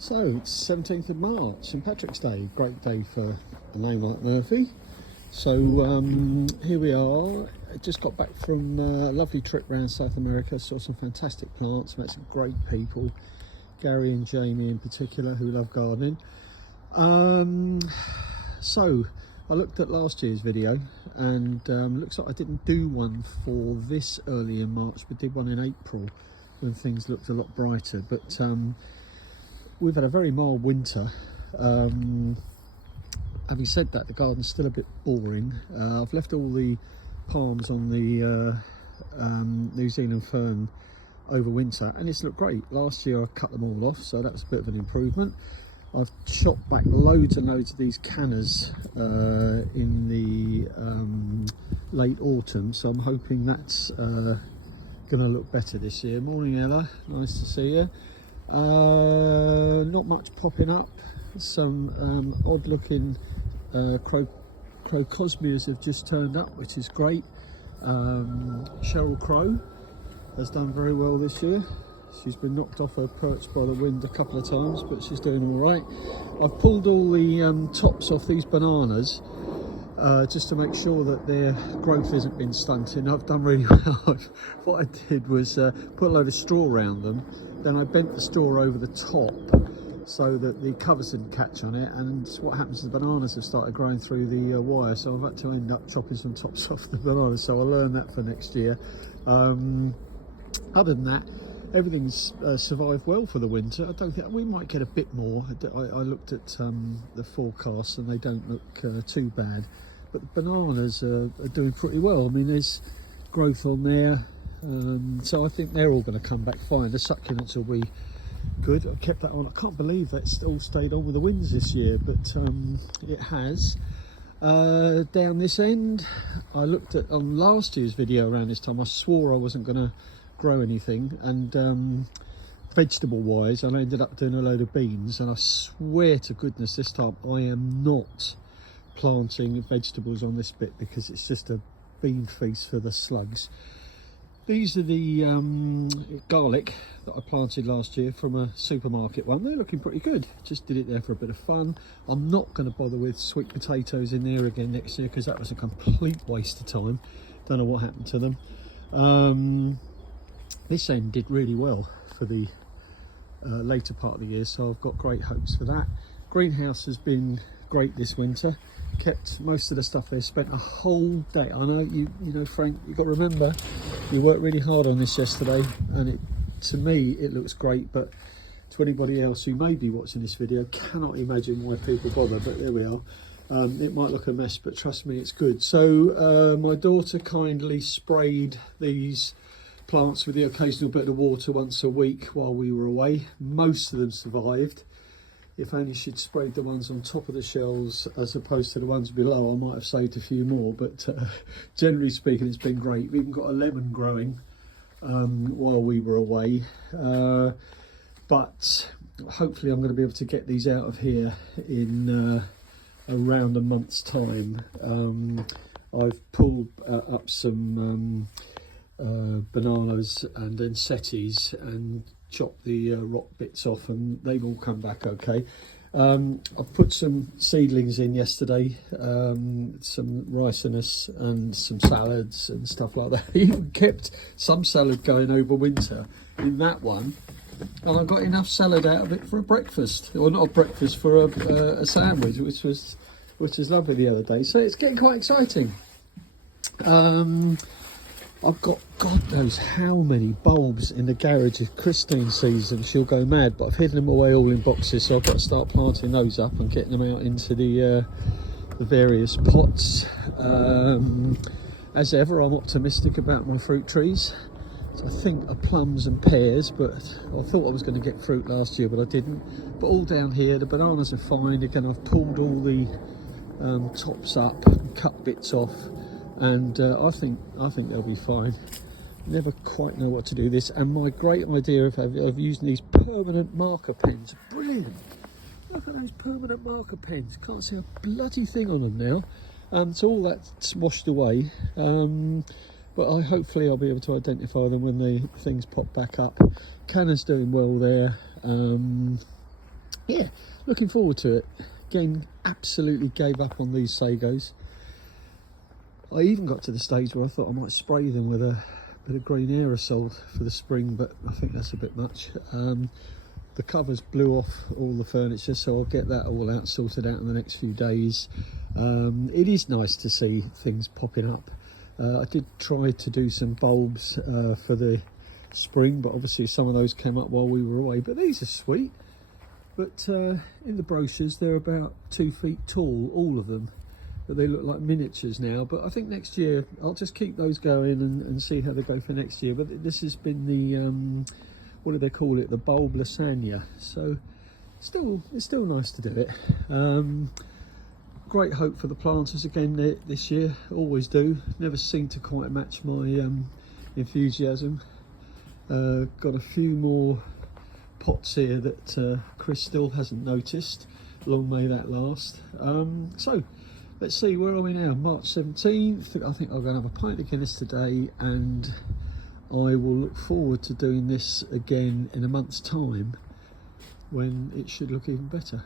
So it's 17th of March, St Patrick's Day, great day for a name like Murphy. So here we are. I just got back from a lovely trip around South America, saw some fantastic plants, met some great people, Gary and Jamie in particular, who love gardening. So I looked at last year's video and looks like I didn't do one for this early in March, but did one in April when things looked a lot brighter. But we've had a very mild winter. Having said that, the garden's still a bit boring. I've left all the palms on the New Zealand fern over winter and it's looked great. Last year I cut them all off, so that was a bit of an improvement. I've chopped back loads and loads of these cannas in the late autumn, so I'm hoping that's going to look better this year. Morning Ella, nice to see you. Not much popping up. Some odd looking crocosmias have just turned up, which is great. Sheryl Crow has done very well this year. She's been knocked off her perch by the wind a couple of times, but she's doing all right. I've pulled all the tops off these bananas just to make sure that their growth hasn't been stunted. I've done really well. What I did was put a load of straw around them, then I bent the straw over the top so that the covers didn't catch on it, and what happens is the bananas have started growing through the wire, so I've had to end up chopping some tops off the bananas, so I'll learn that for next year. Other than that, everything's survived well for the winter. I don't think we might get a bit more. I looked at the forecasts and they don't look too bad, but the bananas are doing pretty well. I mean, there's growth on there, so I think they're all going to come back fine. The succulents will be good. I've kept that on. I can't believe that's all stayed on with the winds this year, but it has. Down this end, I looked at on last year's video around this time. I swore I wasn't going to grow anything, and vegetable wise I ended up doing a load of beans, and I swear to goodness this time I am not planting vegetables on this bit because it's just a bean feast for the slugs. These are the garlic that I planted last year from a supermarket one. They're looking pretty good. Just did it there for a bit of fun. I'm not going to bother with sweet potatoes in there again next year because that was a complete waste of time. Don't know what happened to them. This end did really well for the later part of the year, so I've got great hopes for that. Greenhouse has been great this winter. Kept most of the stuff there. Spent a whole day. I know you know, Frank, you've got to remember you worked really hard on this yesterday, and to me it looks great, but to anybody else who may be watching this video, cannot imagine why people bother, but there we are. It might look a mess, but trust me, it's good. So my daughter kindly sprayed these plants with the occasional bit of water once a week while we were away. Most of them survived. If only she'd sprayed the ones on top of the shells as opposed to the ones below, I might have saved a few more, but generally speaking it's been great. We even got a lemon growing while we were away, but hopefully I'm going to be able to get these out of here in around a month's time. I've pulled up some bananas and ensetis and chop the rock bits off, and they've all come back okay. I've put some seedlings in yesterday, some ricinus and some salads and stuff like that. I even kept some salad going over winter in that one, and I got enough salad out of it for a breakfast, or not a breakfast, for a sandwich, which was lovely the other day. So it's getting quite exciting. I've got God knows how many bulbs in the garage. If Christine sees them, she'll go mad, but I've hidden them away all in boxes, so I've got to start planting those up and getting them out into the various pots. As ever, I'm optimistic about my fruit trees. So I think are plums and pears, but I thought I was going to get fruit last year, but I didn't. But all down here, the bananas are fine. Again, I've pulled all the tops up and cut bits off, and I think they'll be fine. Never quite know what to do this, and my great idea of using these permanent marker pens, brilliant. Look at those permanent marker pens, can't see a bloody thing on them now. So all that's washed away, but hopefully I'll be able to identify them when the things pop back up. Cannon's doing well there. yeah, looking forward to it. Again, absolutely gave up on these sagos. I even got to the stage where I thought I might spray them with a bit of green aerosol for the spring, but I think that's a bit much. The covers blew off all the furniture, so I'll get that all out, sorted out in the next few days. It is nice to see things popping up. I did try to do some bulbs for the spring, but obviously some of those came up while we were away. But these are sweet. But in the brochures, they're about 2 feet tall, all of them. But they look like miniatures now. But I think next year I'll just keep those going and see how they go for next year. But this has been the what do they call it? The bulb lasagna. So it's still nice to do it. Great hope for the planters again this year. Always do. Never seem to quite match my enthusiasm. Got a few more pots here that Chris still hasn't noticed. Long may that last. So let's see, where are we now? March 17th. I think I'll go and have a pint of Guinness today, and I will look forward to doing this again in a month's time when it should look even better.